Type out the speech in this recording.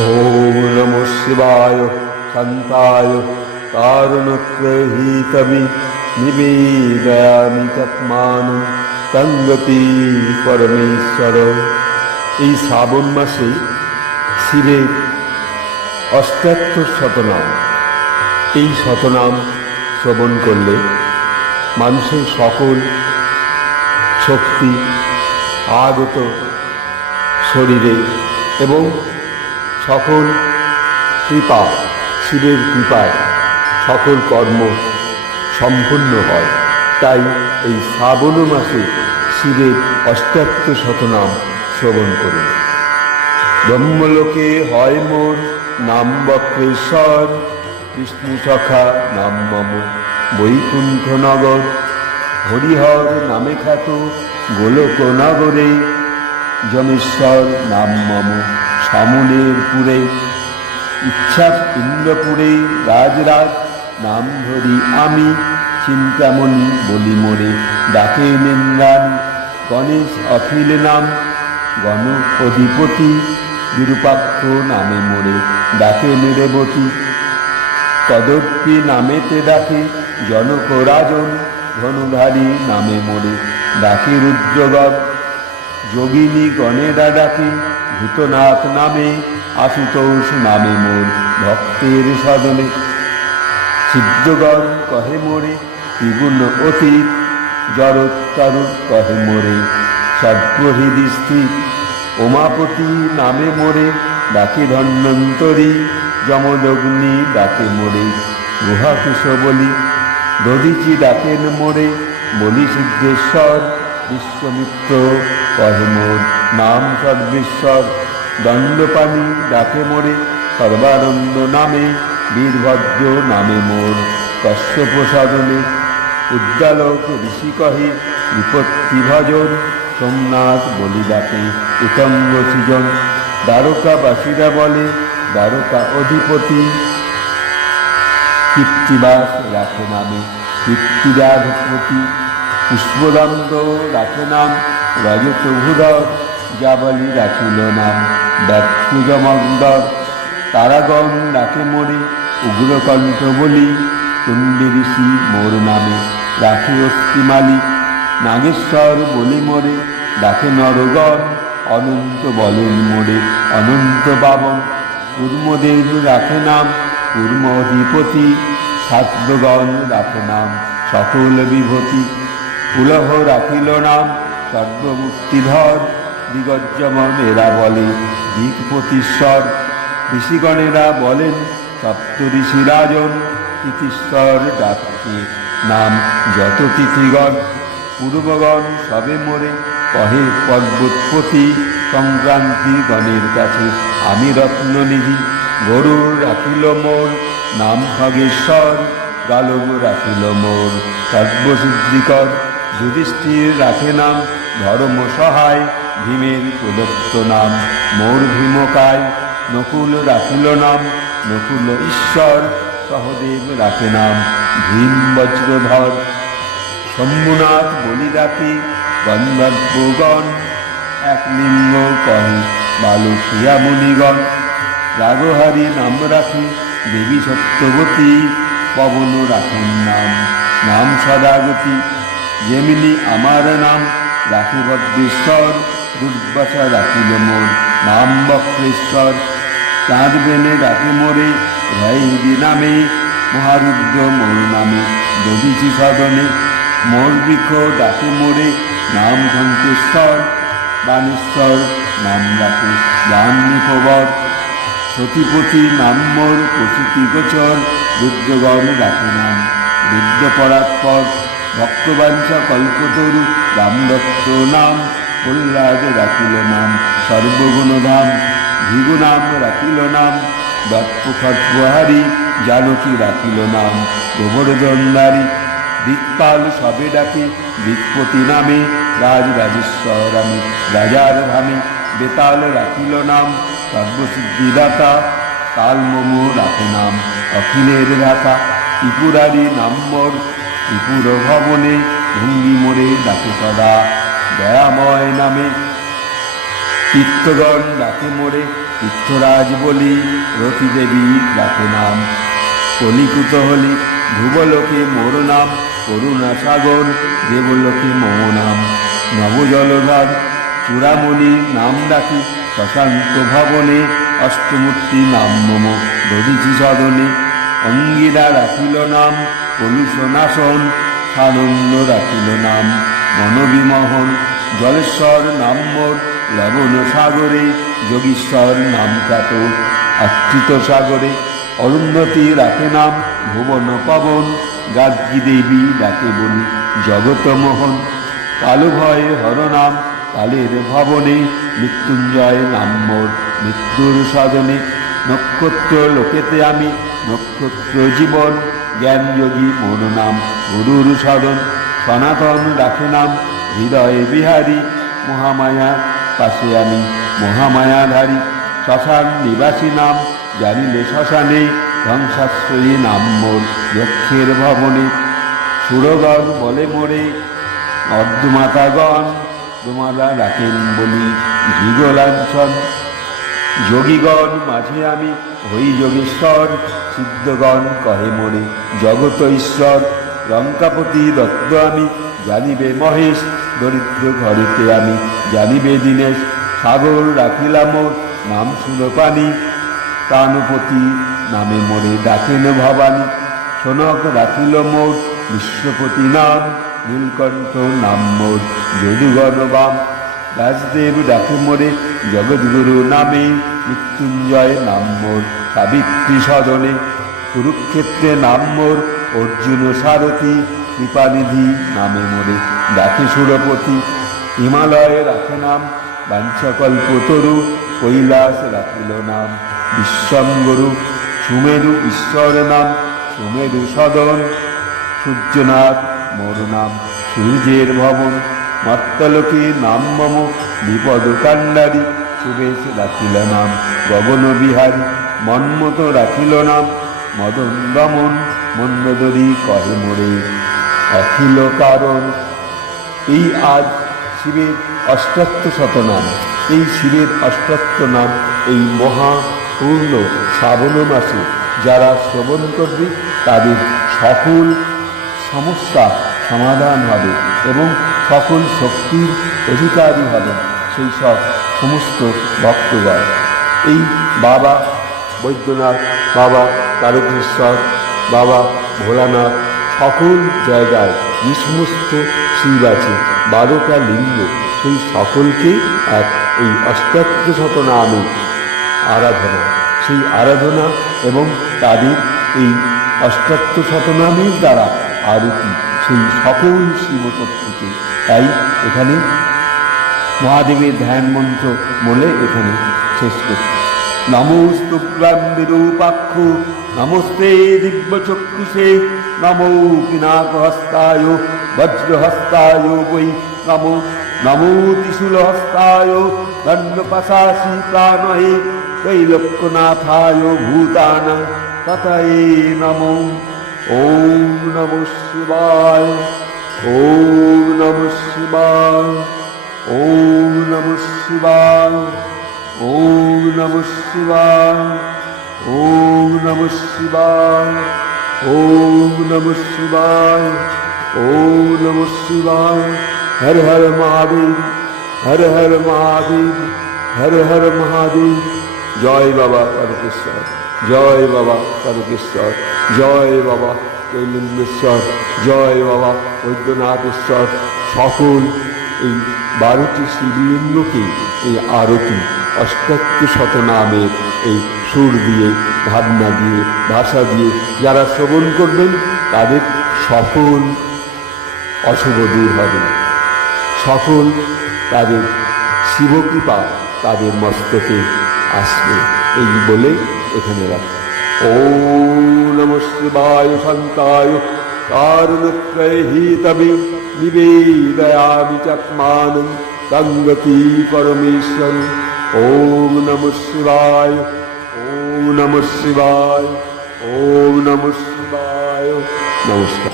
ওম নমঃ শিবায় শান্তায় কারণক্রহীতমে নিবেদয়ামি তৎমানং তঙ্গতি পরমেশ্বর। এই শ্রাবণ মাসে শিবের অষ্টাত্তর শতনাম, এই শতনাম শ্রবণ করলে মানুষের সকল শক্তি আগত শরীরে এবং সকল কৃপা, শিবের কৃপায় সকল কর্ম সম্পূর্ণ হয়। তাই এই শ্রাবণ মাসে শিবের অষ্টাত্তর শতনাম শ্রবণ করুন। ব্রহ্মলোকে হয় মোর নাম বক্রেশ্বর, বিষ্ণু সখা নাম মম বৈকুণ্ঠ নগর। হরিহর নামে খ্যাত গোলক নগরে, যমেশ্বর নাম মম সামনের পুরে। ইচ্ছা ইন্দ্রপুরে রাজরাজ নাম ধরি আমি, চিন্তামণি বলি মোরে ডাকে নিন্দানি। গণেশ অখিল নাম গণ অধিপতি, বিরূপাক্ষ নামে মোরে ডাকে নিরেবতী। কদর্পী নামেতে ডাকে জনক রাজন, ধনুধারী নামে মোরে ডাকে রুদ্রগণ। যোগিনী গণেরা ডাকে ভূতনাথ নামে, আশুতোষ নামে মোর ভক্তের সদনে। সিদ্ধগণ কহে মোরে ত্রিগুণ অতীত, জড়োত্তর কহে মোরে সর্বহৃদি স্থিত। উমাপতি নামে মোরে ডাকে ধন্বন্তরী, যমদগ্নি ডাকে মোরে গুহাকুশ বলি। দধিচি ডাকেন মোরে বলি সিদ্ধেশ্বর, বিশ্বমিত্র কহে মোর নাম সর্বেশ্বর। দণ্ডপাণি ডাকে মোরে সর্বানন্দ নামে, বীরভদ্র নামে মোর কশ্যপ সাধনে। উদ্দালক ঋষি কহে বিপত্তি ভজন, সোমনাথ বলি ডাকে উতঙ্গ সৃজন। দ্বারকাবাসীরা বলে দ্বারকা অধিপতি, কীর্তিবাস রাখে নামে কীর্তিরাধপতি। পুষ্পদণ্ড রাখে নাম রজতভূধর, জাবালি রাখিল নাম ব্যক্ষুজমগ্ধর। তারাগণ ডাকে মোরে উগ্রকণ্ঠ বলি, তুণ্ডে ঋষি মোর নামে রাখে অস্থিমালি। নাগেশ্বর বলি মোরে ডাকে নরগণ, অনন্ত বলেন মোরে অনন্ত পাবন। কুর্মদেব রাখে নাম কুর্ম অধিপতি, সাধ্যগণ রাখে নাম সকল বিভূতি। পুলহ রাখিল নাম সর্বমুক্তিধর, দিগজ্জমন এরা বলে দিকপতিশ্বর। ঋষিগণেরা বলেন সপ্ত ঋষি রাজন, তিথিশ্বর ডাকে নাম যত তিথিগণ। পূর্বগণ সবে মোরে কহে পর্বতপতি, সংক্রান্তি গণের কাছে আমি রত্ননিধি। গরুর রাখিল মোর নাম খগেশ্বর, গালব রাখিল মোর সর্বসিদ্ধিকর। যুধিষ্ঠির রাখে নাম ধর্ম সহায়, ভীমের প্রদত্ত নাম মোর ভীমকায়। নকুল রাখিল নাম নকুল ঈশ্বর, সহদেব রাখে নাম ভীম বজ্রধর। শম্ভুনাথ বলি ডাকে গন্ধর্বগণ, এক লিঙ্গ কহে বালকিয়া মুনিগণ। রাগহারী নাম রাখে দেবী সত্যবতী, পবন রাখেন নাম নাম সদাগতি। যেমিনি আমার নাম রাখে বদ্রেশ্বর, দুর্বাসা রাখিল মোর নাম বক্রেশ্বর। চাঁদ বেনে ডাকে মোরে ভয়হৃদি নামে, মহারুদ্র মোর নামে দধিচি সদনে। মোর বৃক্ষ ডাকে মোরে নাম ঘণ্টেশ্বর, বাণেশ্বর নাম রাখে জাহ্নবীপ্রবর। সতীপতি নাম মোর প্রসূতি গোচর, রুদ্রগণ রাখে নাম রুদ্রপরাৎপর। ভক্তবাঞ্ছা কল্পতরু রামদত্ত নাম, প্রহ্লাদ রাখিল নাম সর্বগুণধাম। ভৃগু নাম রাখিল নাম দর্পখর্পহারী, জানকী রাখিল নাম গোবর্ধনধারী। দিকপাল সবে ডাকে দিকপতি নামে, রাজরাজেশ্বর আমি রাজার ধামে। বেতাল রাখিল নাম সর্বসিদ্ধিদাতা, কালমম রাখে নাম অখিলের ধাতা। ত্রিপুরারি নাম মোর ত্রিপুর ভবনে, ভঙ্গি মোরে ডাকে সদা দয়াময় নামে। চিত্তগণ ডাকে মোরে তীর্থরাজ বলি রতি দেবী ডাকে নাম। কলিকুত হলি ধ্রুবলোকে মোর নাম, করুণা সাগর দেবলোকে মম নাম। নবজলধার চূড়ামণি নাম ডাকি, শশাঙ্ক ভবনে অষ্টমূর্তি নাম মম দধিচি সদনে। অঙ্গিরা রাখিল নাম কলুষ নাশন, সানন্দ রাখিল নাম মনোবিমোহন। জলেশ্বর নাম মোর লবণ সাগরে, যোগীশ্বর নাম খ্যাত আচ্যুত সাগরে। অরুন্ধতী রাখে নাম ভুবন পবন, গার্গী দেবী ডাকে বলি জগত মোহন। কালো ভয় হর নাম কালের ভবনে, মৃত্যুঞ্জয় নাম মোর মৃত্যুর সাধনে। নক্ষত্র লোকেতে আমি নক্ষত্র জীবন, জ্ঞান যোগী মোর নাম গুরুর সাধন। সনাতন রাখে নাম হৃদয় বিহারী, মহামায়া পাশে আমি মহামায়াধারী। শ্মশান নিবাসী নাম জানিলে শ্মশানে, ধ্বংসাশ্রয়ী নাম মোর যক্ষের ভবনে। সুরগণ বলে মোরে অর্ধমাতাগণ, তোমারা রাখেন বলি ভৃগলাঞ্ছন। যোগীগণ মাঝে আমি হই যোগেশ্বর, সিদ্ধগণ কহে মোরে জগত ঈশ্বর। লঙ্কাপতি দত্ত আমি জানিবে মহেশ, দরিদ্র ঘরেতে আমি জানিবে দীনেশ। সাগর রাখিলাম মোর নাম সুরপানি, প্রাণপতি নামে মোরে ডাকেন ভবানী। সোনক রাখিল মোর বিশ্বপতি নাম, নীলকণ্ঠ নাম মোর যদুগণ বাম। রাজদেব ডাকে মোরে জগৎগুরু নামে, মৃত্যুঞ্জয় নাম মোর সাবিত্রী সদনে। কুরুক্ষেত্রে নাম মোর অর্জুন সারথী, কৃপানিধি নামে মোরে ডাকে সুরপতি। হিমালয়ে রাখে নাম বাঞ্ছাকল্পতরু, কৈলাস রাখিল নাম বিশ্বম্বরু। সুমেরু ঈশ্বর নাম সুমেরু সদন, সূর্যনাথ মোর নাম সূর্যের ভবন। মর্তলোকে নাম মম বিপদ কাণ্ডারী, সুবেশ রাখিল নাম গগন বিহারী। মন্মত রাখিল নাম মদন দমন, মন্দোদরী কহে মোরে অখিল কারণ। এই আজ শিবের অষ্টাত্তর শতনাম। এই শিবের অষ্টাত্তর নাম এই মহাপূর্ণ শ্রাবণ মাসে যারা শ্রবণ করবে তাদের সকল সমস্যা সমাধান হবে এবং সকল শক্তির অধিকারী হবেন সেই সব সমস্ত ভক্তগণ। এই বাবা বৈদ্যনাথ, বাবা তারকেশ্বর, বাবা ভোলানাথ সকল জায়গায় যে সমস্ত শিব আছে 12টা লিঙ্গ, সেই সকলকে এক এই অষ্টাত্তর শতনামে আরাধনা, সেই আরাধনা এবং তাদের এই অষ্টাত্তর শতনামের দ্বারা আরতি সেই সকল শিবতত্ত্বকে। তাই এখানে মহাদেবের ধ্যান মন্ত্র বলে এখানে শেষ করছি। নমস্তুভ্যং বিরূপাক্ষ, নমস্তে দিব্যচক্ষুষে, নমো পিনাকহস্তায় বজ্রহস্তায় বৈ নমো। নমো ত্রিশূলহস্তায় দণ্ডপাশাসি প্রাণহে, ত্রৈলোক্যনাথায় ভূতানাং পতয়ে নমো। ওম নমঃ শিবায়, ওম নমঃ শিবায়, ওম নমঃ শিবায়, ওম নমঃ শিবায়, ওম নমঃ শিবায়, ওম নমঃ শিবায়, ওম নমঃ শিবায়। হর হর মহাদেব, হর হর মহাদেব, হর হর মহাদেব। জয় বাবা তারকেশ্বর, জয় বাবা তারকেশ্বর, জয় বাবা কৈলাসেশ্বর, জয় বাবা বৈদ্যনাথেশ্বর। সকল এই 12টি শিবলিঙ্গকে এই আরতি অষ্টাত্তর শতনামের এই সুর দিয়ে, ভাবনা দিয়ে, ভাষা দিয়ে যারা শ্রবণ করবেন তাদের সকল অশুভ দূর হবে, সকল তাদের শিবকৃপা তাদের মস্তকে আসবে। এই বলে এখানে রাখি। ওম নমঃ শিবায় শান্তায় কারণত্রয়হিতবে, নিবেদয়ামি চাত্মানং তঙ্গতি পরমেশ্বর। ওম নমঃ শিবায়, ওম নমঃ শিবায়, ওম নমঃ শিবায়। নমস্কার।